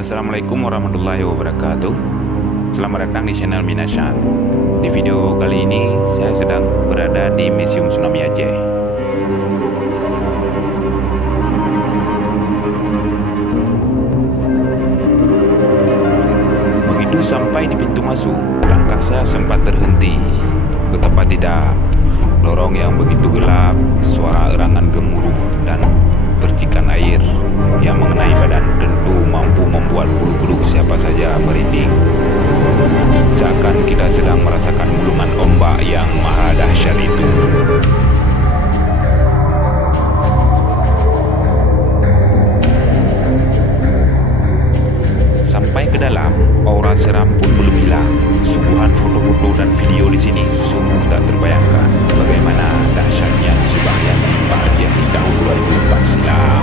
Assalamualaikum warahmatullahi wabarakatuh. Selamat datang di channel Minasan. Di video kali ini saya sedang berada di Museum Tsunami Aceh. Begitu sampai di pintu masuk, langkah saya sempat terhenti. Betapa tidak, lorong yang begitu gelap, suara erangan gemuruh dan percikan air yang mengenai badan tentu mampu membuat bulu-bulu siapa saja merinding. Seakan kita sedang merasakan gulungan ombak yang maha dahsyat itu. Sampai ke dalam, aura seram pun belum hilang. Suguhan foto-foto dan video di sini sungguh tak terbayangkan bagaimana dahsyatnya musibah yang menimpa Aceh di tahun 2004 silam.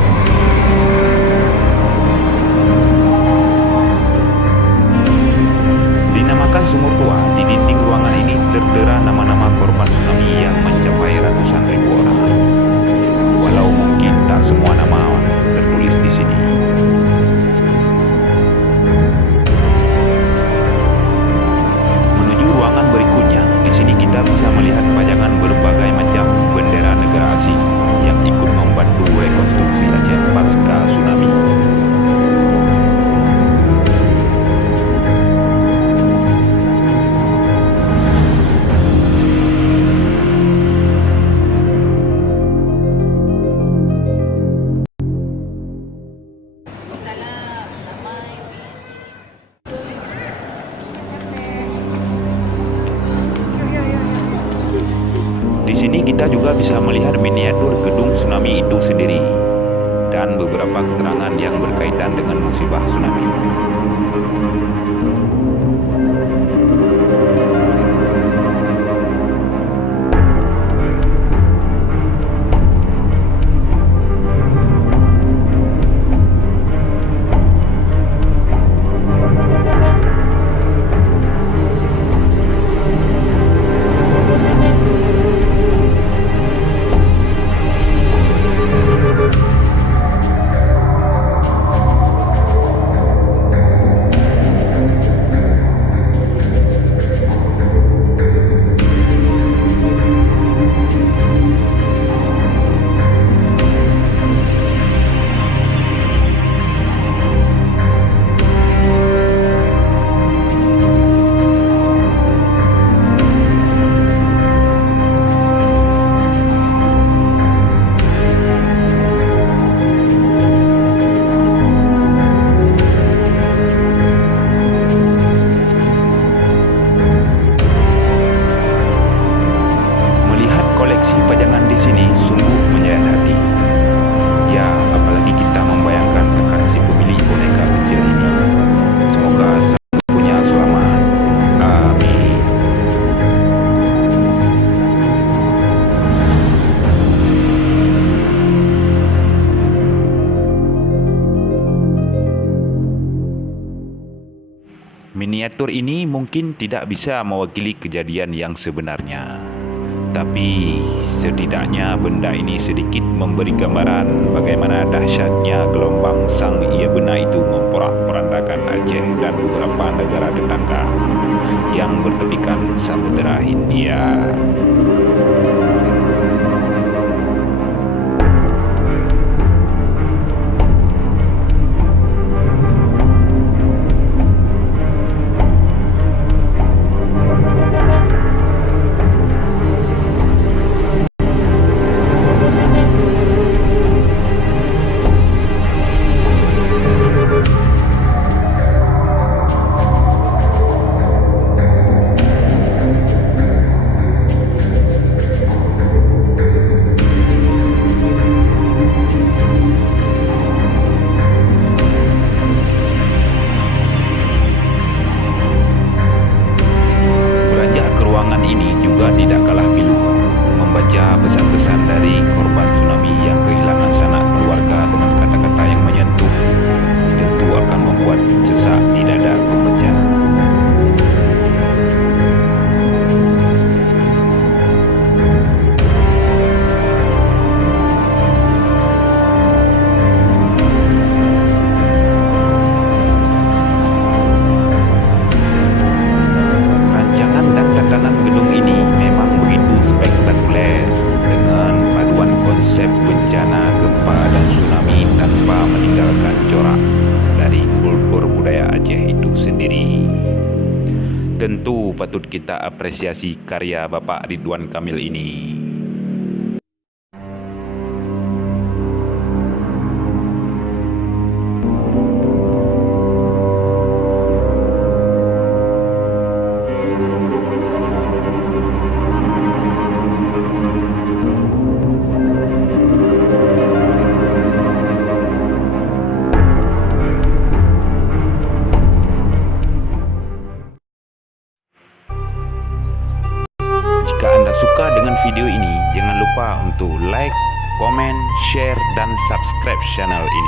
Dinamakan Sumur Tua, di dinding ruangan ini tertera nama-nama korban tsunami yang mencapai ratusan ribu orang. Walau mungkin tak semua nama tertulis di sini. Menuju ruangan berikutnya, di sini kita bisa melihat pajangan berbagai macam bendera negara asing yang ikut membantu rekonstruksi Aceh pasca tsunami. Di sini kita juga bisa melihat miniatur gedung tsunami itu sendiri dan beberapa keterangan yang berkaitan dengan musibah tsunami. Miniatur ini mungkin tidak bisa mewakili kejadian yang sebenarnya, tapi setidaknya benda ini sedikit memberi gambaran bagaimana dahsyatnya gelombang sang ia bena itu memporak-porandakan Aceh dan beberapa negara tetangga yang bertepikan Samudera Hindia. Tentu patut kita apresiasi karya Bapak Ridwan Kamil ini. Jika Anda suka dengan video ini, jangan lupa untuk like, komen, share, dan subscribe channel ini.